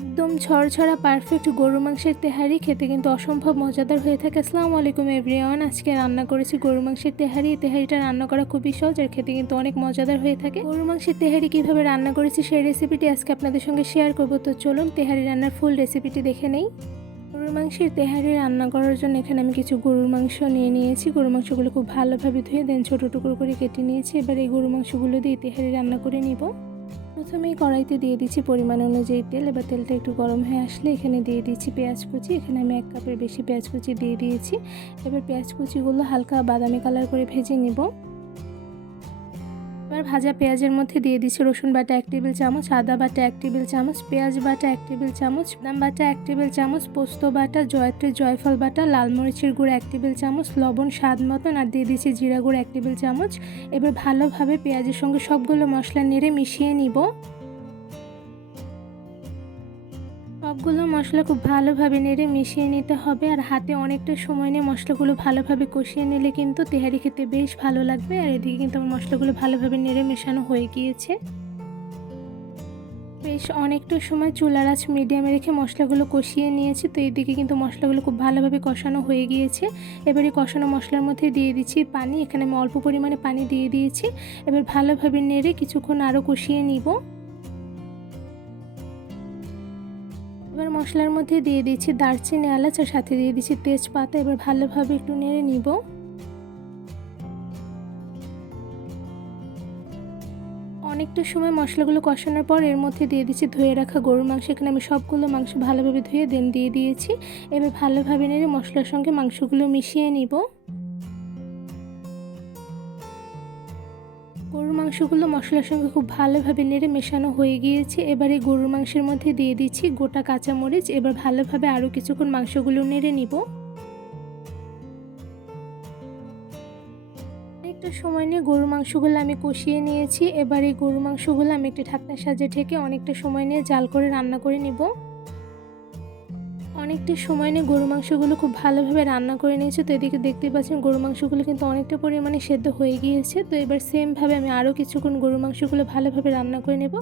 একদম ঝরঝরা পারফেক্ট গরু মাংসের তেহারি। খেতে কিন্তু অসম্ভব মজাদার হয়ে থাকে। আসসালামু আলাইকুম এভরিওয়ান আজকে রান্না করেছি গরু মাংসের তেহারি। এই তেহারিটা রান্না করা খুবই সহজ আর খেতে কিন্তু অনেক মজাদার হয়ে থাকে। গরু মাংসের তেহারি কীভাবে রান্না করেছি সেই রেসিপিটি আজকে আপনাদের সঙ্গে শেয়ার করব। তো চলুন তেহারি রান্নার ফুল রেসিপিটি দেখে নেই। গরুর মাংসের তেহারি রান্না করার জন্য এখানে আমি কিছু গরুর মাংস নিয়ে নিয়েছি। গরুর মাংসগুলো খুব ভালোভাবে ধুয়ে দেন ছোটো টুকরো করে কেটে নিয়েছি। এবার এই গরুর মাংসগুলো দিয়ে তেহারি রান্না করে নিব। প্রথমেই কড়াইতে দিয়ে দিচ্ছি পরিমাণ অনুযায়ী তেল। এবার তেলটা একটু গরম হয়ে আসলে এখানে দিয়ে দিচ্ছি পেঁয়াজ কুচি। এখানে আমি এক কাপের বেশি পেঁয়াজ কুচি দিয়ে দিয়েছি। এবার পেঁয়াজ কুচিগুলো হালকা বাদামি কালার করে ভেজে নিব। এবার ভাজা পেঁয়াজের মধ্যে দিয়ে দিচ্ছি রসুন বাটা এক টেবিল চামচ, আদা বাটা এক টেবিল চামচ, পেঁয়াজ বাটা এক টেবিল চামচ, বাদাম বাটা এক টেবিল চামচ, পোস্ত বাটা, জয়ত্রী জয়ফল বাটা, লাল মরিচের গুঁড়ো এক টেবিল চামচ, লবণ স্বাদ মতন, আর দিয়ে দিচ্ছি জিরা গুঁড়ো এক টেবিল চামচ। এবার ভালোভাবে পেঁয়াজের সঙ্গে সবগুলো মশলা নেড়ে মিশিয়ে নিব। সবগুলো মশলা খুব ভালোভাবে নেড়ে মিশিয়ে নিতে হবে আর হাতে অনেকটা সময় নিয়ে মশলাগুলো ভালোভাবে কষিয়ে নিলে কিন্তু তেহারি খেতে বেশ ভালো লাগবে আর এদিকে কিন্তু আমার মশলাগুলো ভালোভাবে নেড়ে মেশানো হয়ে গিয়েছে। বেশ অনেকটা সময় চুলার আঁচ মিডিয়ামে রেখে মশলাগুলো কষিয়ে নিয়েছি, তো এদিকে কিন্তু মশলাগুলো খুব ভালোভাবে কষানো হয়ে গিয়েছে। এবারে কষানো মশলার মধ্যে দিয়ে দিচ্ছি পানি, এখানে আমি অল্প পরিমাণে পানি দিয়ে দিয়েছি। এবার ভালোভাবে নেড়ে কিছুক্ষণ আরও কষিয়ে নিব। এবার মশলার মধ্যে দিয়ে দিচ্ছি দারচিনি, এলাচ আর সাথে দিয়ে দিচ্ছি তেজপাতা। এবার ভালোভাবে একটু নেড়ে নিব। অনেকটা সময় মশলাগুলো কষানোর পর এর মধ্যে দিয়ে দিচ্ছি ধুয়ে রাখা গরুর মাংস। এখানে আমি সবগুলো মাংস ভালোভাবে ধুয়ে দেন দিয়ে দিয়েছি। এবার ভালোভাবে নেড়ে মশলার সঙ্গে মাংসগুলো মিশিয়ে নিব। গরুর মাংসগুলো মশলার সঙ্গে খুব ভালোভাবে নেড়ে মেশানো হয়ে গিয়েছে। এবারে গরুর মাংসের মধ্যে দিয়ে দিচ্ছি গোটা কাঁচামরিচ। এবার ভালোভাবে আরও কিছুক্ষণ মাংসগুলো নেড়ে নিব। একটা সময় নিয়ে গরুর মাংসগুলো আমি কষিয়ে নিয়েছি। এবার এই গরুর মাংসগুলো আমি একটি ঢাকনার সাজে ঢেকে অনেকটা সময় নিয়ে জাল করে রান্না করে নিব। অনেকটা সময় নিয়ে গরু মাংসগুলো খুব ভালোভাবে রান্না করে নিয়েছি। তো এদিকে দেখতেই পাচ্ছেন গরু মাংসগুলো কিন্তু অনেকটা পরিমাণে সেদ্ধ হয়ে গিয়েছে। তো এবার সেমভাবে আমি আরও কিছুক্ষণ গরু মাংসগুলো ভালোভাবে রান্না করে নেব,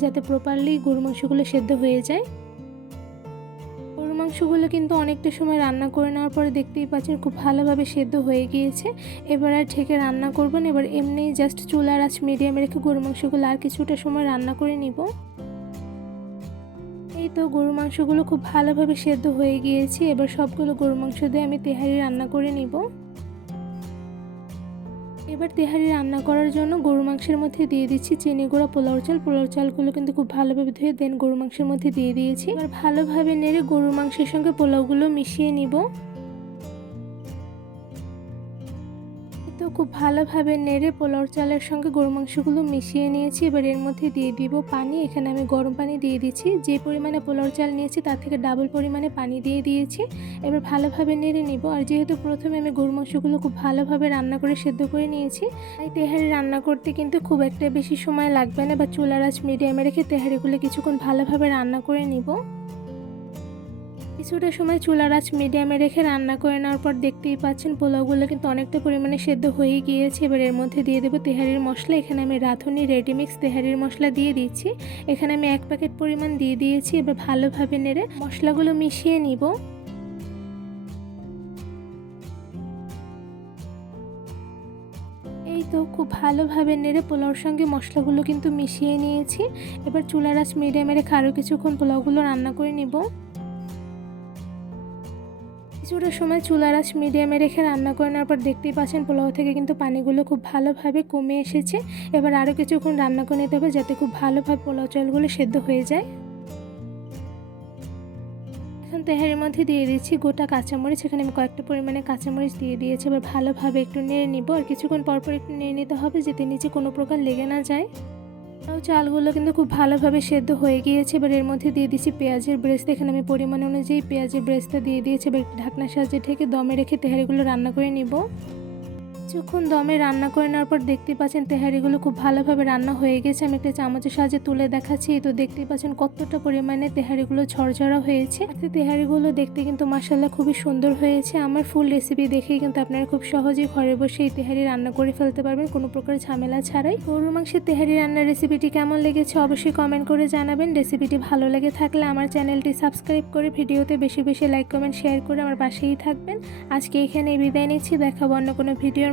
যাতে প্রপারলি গরু মাংসগুলো সেদ্ধ হয়ে যায়। গরু মাংসগুলো কিন্তু অনেকটা সময় রান্না করে নেওয়ার পরে দেখতেই পাচ্ছেন খুব ভালোভাবে সেদ্ধ হয়ে গিয়েছে। এবার আর ঢেকে রান্না করবেন এবার এমনি জাস্ট চুলার আঁচ মিডিয়ামে রেখে গরু মাংসগুলো আর কিছুটা সময় রান্না করে নিব। এই তো গরু মাংসগুলো খুব ভালোভাবে সেদ্ধ হয়ে গিয়েছে। এবার সবগুলো গরু মাংস দিয়ে আমি তেহারি রান্না করে নিব। এবার তেহারি রান্না করার জন্য গরু মাংসের মধ্যে দিয়ে দিচ্ছি চিনি গুঁড়া পোলাও চাল। পোলাও চালগুলো কিন্তু খুব ভালোভাবে ধুয়ে দেন গরু মাংসের মধ্যে দিয়ে দিয়েছি। এবার ভালোভাবে নেড়ে গরুর মাংসের সঙ্গে পোলাওগুলো মিশিয়ে নিব। তো খুব ভালোভাবে নেড়ে পোলাওর চালের সঙ্গে গরু মাংসগুলো মিশিয়ে নিয়েছি। এবার এর মধ্যে দিয়ে দিব পানি। এখানে আমি গরম পানি দিয়ে দিচ্ছি। যে পরিমাণে পোলাও চাল নিয়েছি তার থেকে ডাবল পরিমাণে পানি দিয়ে দিয়েছি। এবার ভালোভাবে নেড়ে নিব। আর যেহেতু প্রথমে আমি গরু মাংসগুলো খুব ভালোভাবে রান্না করে সেদ্ধ করে নিয়েছি, তাই তেহারি রান্না করতে কিন্তু খুব একটা বেশি সময় লাগবে না বা চুলার আঁচ মিডিয়ামে রেখে তেহারিগুলো কিছুক্ষণ ভালোভাবে রান্না করে নিব। কিছুটা সময় চুলার আঁচ মিডিয়ামে রেখে রান্না করে নেওয়ার পর দেখতেই পাচ্ছেন পোলাওগুলো কিন্তু অনেকটা পরিমাণে সেদ্ধ হয়ে গিয়েছে। এবার এর মধ্যে দিয়ে দেবো তেহারির মশলা। এখানে আমি রাঁধুনি রেডিমিক্স তেহারির মশলা দিয়ে দিচ্ছি। এখানে আমি এক প্যাকেট পরিমাণ দিয়ে দিয়েছি। এবার ভালোভাবে নেড়ে মশলাগুলো মিশিয়ে নিব। এই তো খুব ভালোভাবে নেড়ে পোলাওর সঙ্গে মশলাগুলো কিন্তু মিশিয়ে নিয়েছি। এবার চুলার আঁচ মিডিয়ামে রেখে আরও কিছুক্ষণ পোলাওগুলো রান্না করে নিব। কিছুটা সময় চুলার আঁচ মিডিয়ামে রেখে রান্না করে নেওয়ার পর দেখতেই পাচ্ছেন পোলাও থেকে কিন্তু পানিগুলো খুব ভালোভাবে কমে এসেছে। এবার আরও কিছুক্ষণ রান্না করে নিতে হবে যাতে খুব ভালোভাবে পোলাও চালগুলো সেদ্ধ হয়ে যায়। এখন তেহারের মধ্যে দিয়ে দিচ্ছি গোটা কাঁচামরিচ। এখানে আমি কয়েকটা পরিমাণে কাঁচামরিচ দিয়ে দিয়েছি। এবার ভালোভাবে একটু নেড়ে নিব। আর কিছুক্ষণ পরপর একটু নেড়ে নিতে হবে যাতে নিচে কোনো প্রকার লেগে না যায়। পোলাও চালগুলো কিন্তু খুব ভালোভাবে সেদ্ধ হয়ে গিয়েছে। এবার এর মধ্যে দিয়ে দিয়েছি পেঁয়াজের ব্রেস্ত। এখানে আমি পরিমাণ অনুযায়ী পেঁয়াজের ব্রেস্তা দিয়ে দিয়েছি। এবার ঢাকনা সাহায্যে ঢেকে দমে রেখে তেহারিগুলো রান্না করে নিব। কিছুক্ষণ দমে রান্না করে নেওয়ার পর দেখতে পাচ্ছেন তেহারিগুলো খুব ভালোভাবে রান্না হয়ে গেছে। আমি একটা চামচের সাহায্যে তুলে দেখাচ্ছি। তো দেখতেই পাচ্ছেন কতটা পরিমাণে তেহারিগুলো ঝরঝরা হয়েছে। তেহারিগুলো দেখতে কিন্তু মাসাল্লাহ খুবই সুন্দর হয়েছে। আমার ফুল রেসিপি দেখেই কিন্তু আপনারা খুব সহজেই ঘরে বসে এই তেহারি রান্না করে ফেলতে পারবেন, কোনো প্রকার ঝামেলা ছাড়াই। গরুর মাংসের তেহারি রান্নার রেসিপিটি কেমন লেগেছে অবশ্যই কমেন্ট করে জানাবেন। রেসিপিটি ভালো লেগে থাকলে আমার চ্যানেলটি সাবস্ক্রাইব করে ভিডিওতে বেশি বেশি লাইক কমেন্ট শেয়ার করে আমার পাশেই থাকবেন। আজকে এখানে বিদায় নিচ্ছি। দেখাবো অন্য কোনো ভিডিওর